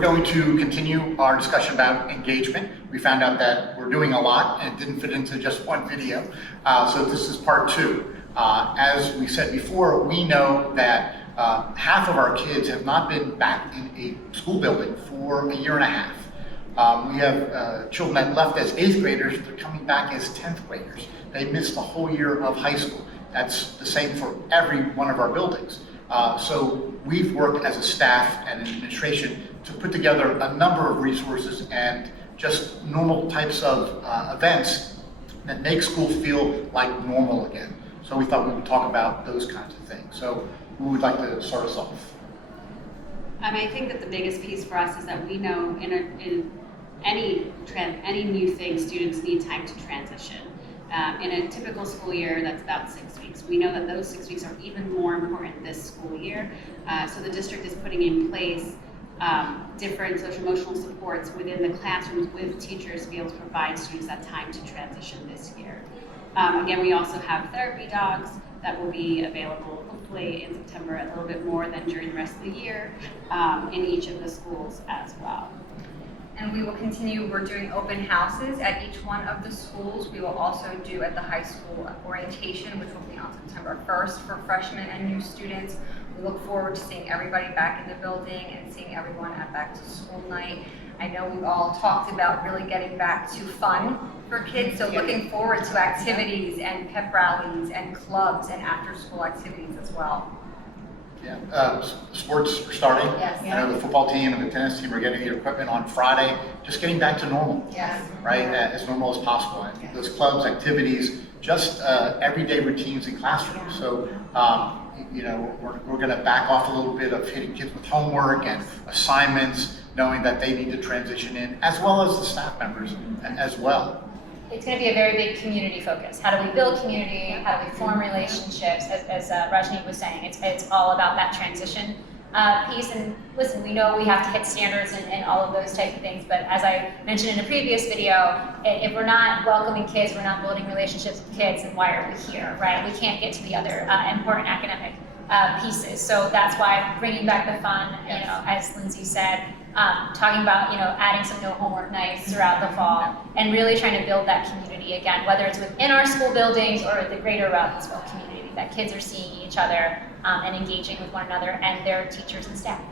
we're going to continue our discussion about engagement. We found out that we're doing a lot and it didn't fit into just one video. So this is part 2. As we said before, we know that half of our kids have not been back in a school building for a year and a half. We have children that left as 8th graders, they're coming back as 10th graders. They missed a whole year of high school. That's the same for every one of our buildings. So we've worked as a staff and administration to put together a number of resources and just normal types of events that make school feel like normal again. So we thought we would talk about those kinds of things. So who would like to start us off? I think that the biggest piece for us is that we know in any new thing, students need time to transition. In a typical school year, that's about 6 weeks. We know that those 6 weeks are even more important this school year. So the district is putting in place different social emotional supports within the classrooms with teachers to be able to provide students that time to transition this year. Again, we also have therapy dogs that will be available hopefully in September a little bit more than during the rest of the year in each of the schools as well. And we will continue, we're doing open houses at each one of the schools. We will also do at the high school orientation, which will be on September 1st for freshmen and new students. We look forward to seeing everybody back in the building and seeing everyone at back to school night. I know we've all talked about really getting back to fun for kids, so looking forward to activities and pep rallies and clubs and after school activities as well. Yeah, sports are starting. Yes. I know the football team and the tennis team are getting their equipment on Friday, just getting back to normal. Yes. Right, as normal as possible. And those clubs, activities, just everyday routines in classrooms. So, you know, we're going to back off a little bit of hitting kids with homework and assignments, knowing that they need to transition in, as well as the staff members as well. It's going to be a very big community focus. How do we build community? How do we form relationships? As Rajneet was saying, it's all about that transition piece. And listen, we know we have to hit standards and all of those type of things, but as I mentioned in a previous video, if we're not welcoming kids, we're not building relationships with kids, then why are we here, right? We can't get to the other important academic pieces. So that's why bringing back the fun, you know, as Lindsay said, talking about, you know, adding some no homework nights throughout the fall and really trying to build that community again, whether it's within our school buildings or the greater Robbinsville community, that kids are seeing each other and engaging with one another and their teachers and staff.